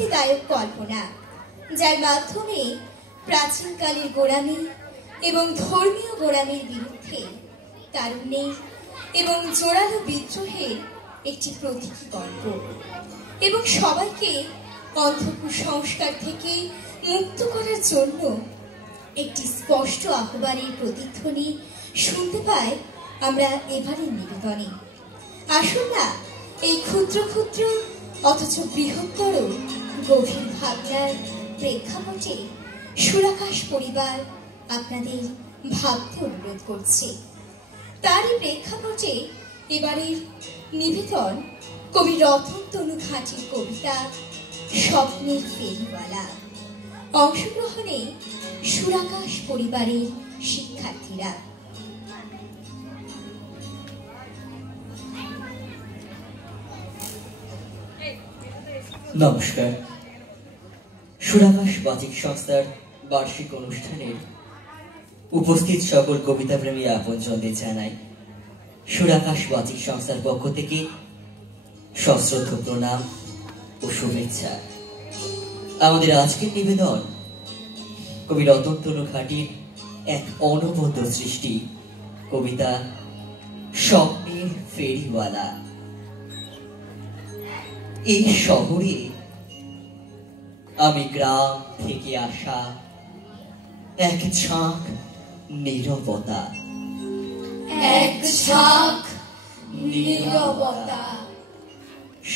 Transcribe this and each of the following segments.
প্রশান্তিদায়ক কল্পনা, যার মাধ্যমে প্রাচীনকালের গোড়ামি এবং ধর্মীয় গোড়ামির বিরুদ্ধে তারুণ্যের এবং জোরালো বিদ্রোহের একটি প্রতীকী গল্প, এবং সবাইকে অন্ধকুসংস্কার থেকে মুক্ত করার জন্য একটি স্পষ্ট আহ্বানের প্রতিধ্বনি শুনতে পাই আমরা এবারের নিবেদনে। আসুন না এই ক্ষুদ্র ক্ষুদ্র অথচ বৃহত্তর গভীর ভাবনার প্রেক্ষাপটে সুরাকাশ পরিবার আপনাদের ভাবতে অনুরোধ করছে। তারই প্রেক্ষাপটে এবারের নিবেদন কবি রতনতনু ঘাঁটির কবিতা স্বপ্নের ফেরিওয়ালা। অংশগ্রহণে সুরাকাশ পরিবারের শিক্ষার্থীরা। নমস্কার। সুরাকাশ বাচিক সংস্থার বার্ষিক অনুষ্ঠানের উপস্থিত সকল কবিতাপ্রেমী আপনজনদের জানাই সুরাকাশ বাচিক সংস্থার পক্ষ থেকে সশ্রদ্ধ প্রণাম ও শুভেচ্ছা। আমাদের আজকের নিবেদন কবি রতনতনু ঘাঁটির এক অনবদ্য সৃষ্টি কবিতা স্বপ্নের ফেরিওয়ালা। এই শহরে আমি গ্রাম থেকে আসা এক ঝাঁক নীরবতা, এক ঝাঁক নীরবতা।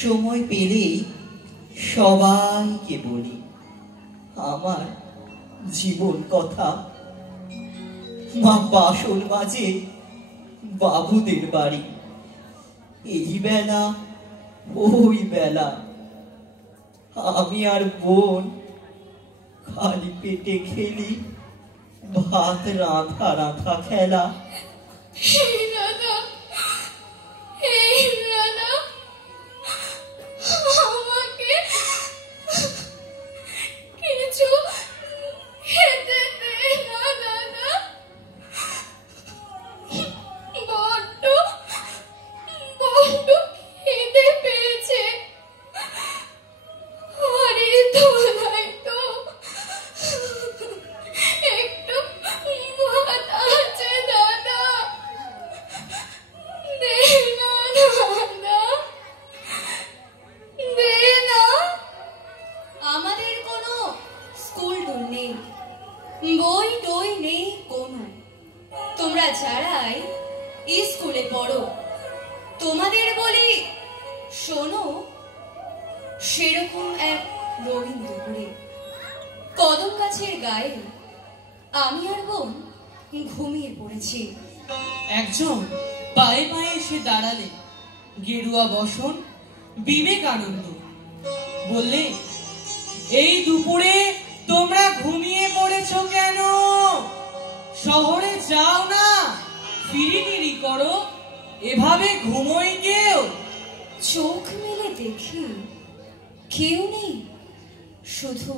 সময় পেলেই সবাইকে বলি আমার জীবন কথা। মা বাসন বাজে বাবুদের বাড়ি, এই বেলা ওই বেলা আমি আর বোন খালি পেটে খেলি ভাত রাঁধা রাঁধা খেলা। বই টই নেই কোনো। তোমরা যারাই স্কুলে পড়ো তোমাদের বলি শোনো, সেরকম এক রঙিন দুপুরে কদম গাছের গায়ে আমি আর বোন ঘুমিয়ে পড়েছি। একজন পায়ে পায়ে এসে দাঁড়ালে গেরুয়া বসন বিবেকানন্দ, বললে এই দুপুরে তোমরা ঘুমিয়ে পড়েছো কেন? শহরে যাও না, ফিরিনিরি করো, এভাবে ঘুমোই কেউ? চোখ মেলে দেখি কেউ নেই, শুধু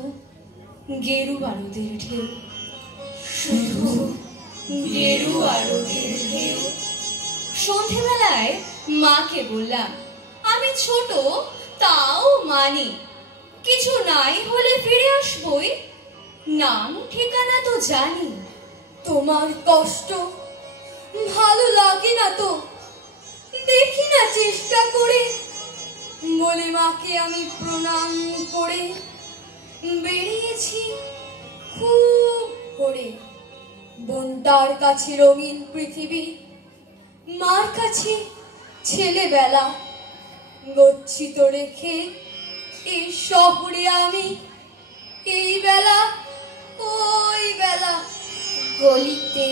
গেরুয়া রোদের ঢেউ, শুধু গেরুয়া রোদের ঢেউ। সন্ধেবেলায় মাকে বললাম আমি ছোট, তাও মানি কিছু নাই হলে ফিরে আসবই, নাম ঠিকানা তো জানি। তোমার কষ্ট ভালো লাগে না তো দেখি না চেষ্টা করে, বলে মাকে আমি প্রণাম করে বেরিয়েছি খুব করে। বোনটার কাছে রঙিন পৃথিবী, মার কাছে ছেলেবেলা, গচ্ছিত রেখে এই শহরে আমি এই বেলা ওই বেলা গলিতে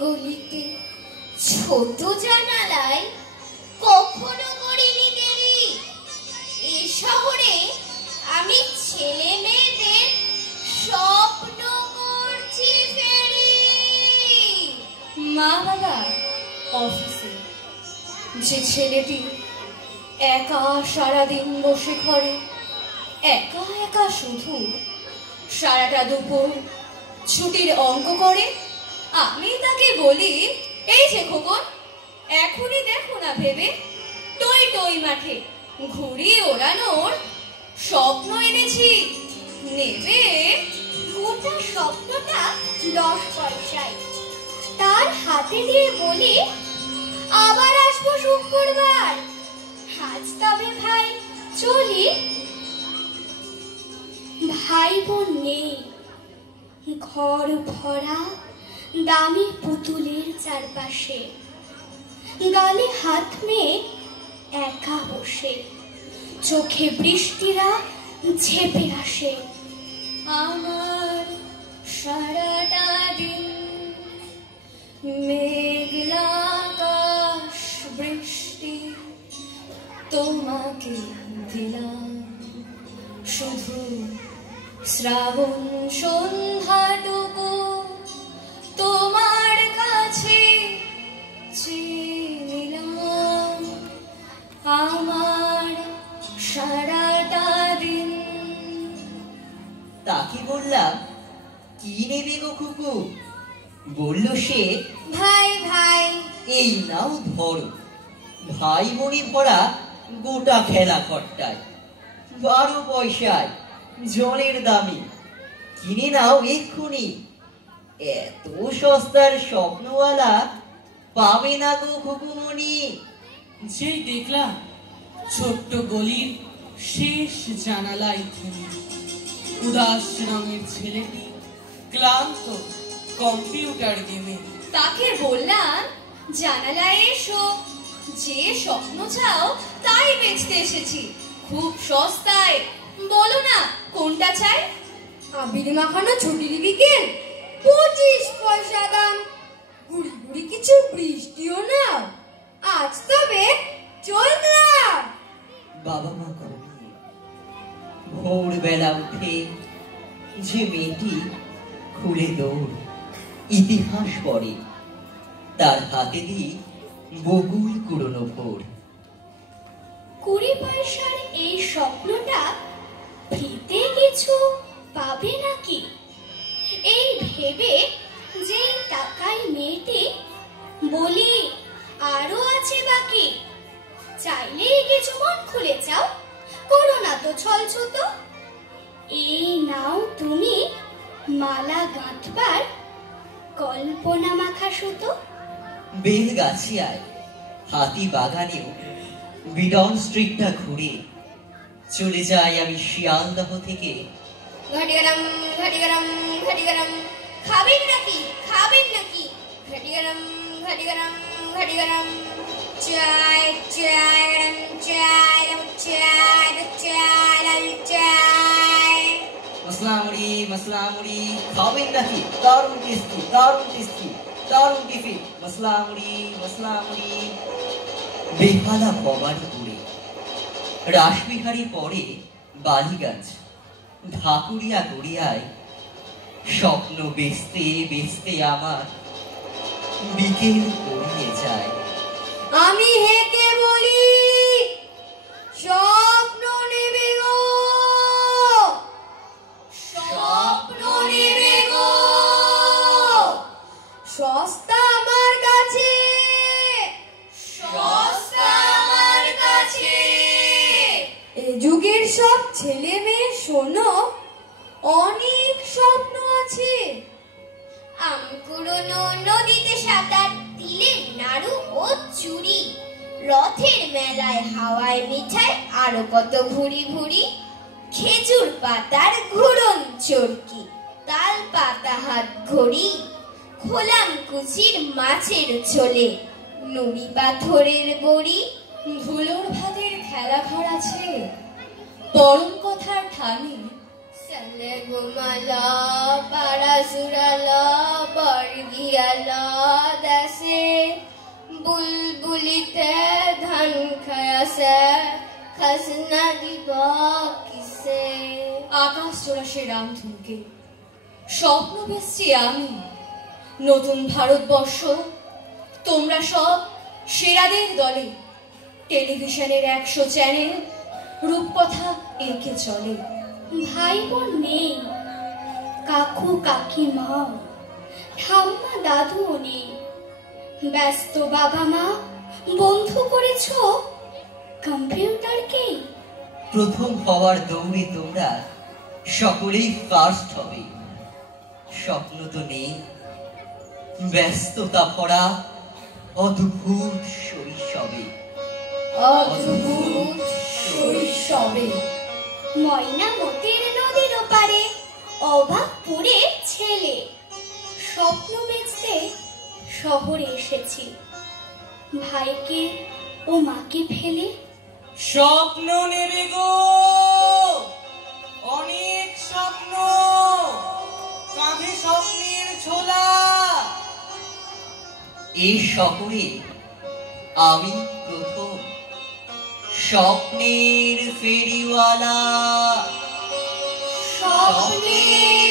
গলিতে ছোট জানালায় কখনো করিনি দেরি। এই শহরে আমি ছেলে মেয়েদের স্বপ্ন করছি ফেরি। মা বাবা অফিসে, যে ছেলেটি একা সারাদিন বসে ঘরে, একা একা শুধু সারাটা দুপুর ছুটির অঙ্ক করে, আমি তাকে বলি এই যে খোকন, এখনই দেখো না ভেবে টই টই মাঠে ঘুড়ি ওড়ানোর স্বপ্ন এনেছি, নেবে? গোটা স্বপ্নটা 10 পয়সায়। তার হাতে দিয়ে বলি, আবার আসবো শুক্রবার। আজ তবে ভাই চলি। ভাই বোন নেই, ঘর ভরা দামি পুতুলের চারপাশে, গালে হাত মেয়ে একা বসে, চোখে বৃষ্টিরা ঝেপে আসে। আমার সারাটা দিন মেঘলা আকাশ বৃষ্টি, তোমাকে দিলাম শুধু শ্রাবণ সন্ধ্যাটুকু, তোমার কাছে চেয়ে নিলাম আমার সারাটা দিন। তাকে বললাম, কি নেবে গো খুকু? বলল সে, ভাই ভাই। এই নাও ধরো। ভাই বোনে ভরা গোটা খেলা খট্টায়, 12 পয়সায় জলের দামি, কিনে নাও এক্ষুনি। এত সস্তার স্বপ্নওয়ালা পাবে না গো খুকুমণি। যেই দেখলাম ছোট্ট গলির শেষ জানালায় থেমে উদাস রঙের ছেলেটি ক্লান্ত কম্পিউটার গেমে। তাকে বললাম, জানালায় এসো, যে স্বপ্ন চাও তাই বেচতে এসেছি, খুব সস্তায়। বলো না কোনটা চাই? আবির মাখানো ছুটি বিকেল 25 পয়সা দাম। গুড়ি গুড়ি কিছু বৃষ্টিও না। আজ তবে চললাম। বাবা মা ঘুমিয়ে ভোরবেলা উঠে যে মেয়েটি খুলে দৌড় ইতিহাস পড়ে, তার হাতে দিয়ে বকুল কুড়োনো ভোর। 20 পয়সার এই স্বপ্নটা ফ্রিতে কিছু পাবে নাকি, এই ভেবে যে টাকায় মেয়েটি বলি, আরো আছে বাকি। চাইলেই কিছু মন খুলে চাও, করো না তো ছলছুত। এই নাও তুমি মালা গাঁথবার কল্পনা মাখা সুতো। বেল গাছিয়ায় হাতি বাগানেও বিডন স্ট্রিটটা ঘুরে চলে যাই আমি শিয়ালদহ থেকে। ঘটি গরম ঘটি গরম ঘটি গরম, খাবেন নাকি খাবেন নাকি? ঘটি গরম ঘটি গরম ঘটি গরম, চায় চায় গরম চায় চায় চায় চায়। মশলা মুড়ি মশলা মুড়ি খাবেন নাকি? দারুণ টেস্টি দারুণ টেস্টি দারুণ টিফিন। মশলা মুড়ি মশলা মুড়ি। বেহালা ভবানীপুরে, রাসবিহারী পরে বালিগঞ্জ, ঢাকুরিয়া গড়িয়ায় স্বপ্ন বেচতে বেচতে আমার বিকেল গড়িয়ে যায়। আমি হেঁকে বলি, স্বপ্ন নেবে গো, স্বপ্ন নেবে গো। সস্তা আমার কাছে, সস্তা আমার কাছে। এ যুগের সব ছেলে মেয়ে শোনো, অনেক স্বপ্ন আছে। আমকুড়নো নদীতে সাঁতার, তিলে নাড়ু ও চুরি, রথের মেলায় হাওয়ায় মিঠাই, আরো কত ভুরি ভুরি। খেজুর পাতার ঘুরন চরকি, তাল পাতা হাত ঘড়ি, খোলাম কুচির মাছের ঝোলে, নুড়ি পাথরের বড়ি। ধুলোর ভাতের খেলা ঘর আছে, পরম কথার ঠানি। সালে গোমালা পাড়া সুরালা বর্গিয়ালা দেশে, বুলবুলিতে ধান খায়াছে, খাজনা দিবা কিসে। আকাশ চোরা সে রামধনুকে স্বপ্ন বেচছি আমি। নতুন ভারতবর্ষ, তোমরা সব সেরাদের দলে। টেলিভিশনের 100 চ্যানেল রূপকথা এঁকে চলে। ভাই বোন নেই, কাকু কাকিমা ঠাম্মা দাদুও নেই। ব্যস্ত বাবা মা বন্ধু করেছো কম্পিউটারকে। প্রথম হওয়ার দৌড়ে তোমরা সকলেই ফার্স্ট হবে। স্বপ্ন তো নেই, ব্যস্ততা ভরা অদ্ভুত শৈশবে। অদ্ভুত শৈশবে। ময়নামতির নদীর ওপারে অভাবপুরের ছেলে, স্বপ্ন বেচতে শহরে এসেছি, ভাইকে ও মাকে ফেলে। স্বপ্ন নেবে গো, অনেক স্বপ্ন, কাঁধে স্বপ্নের ছোলা। এই শহরে আমি প্রথম স্বপ্নের ফেরিওয়ালা। স্বপ্নের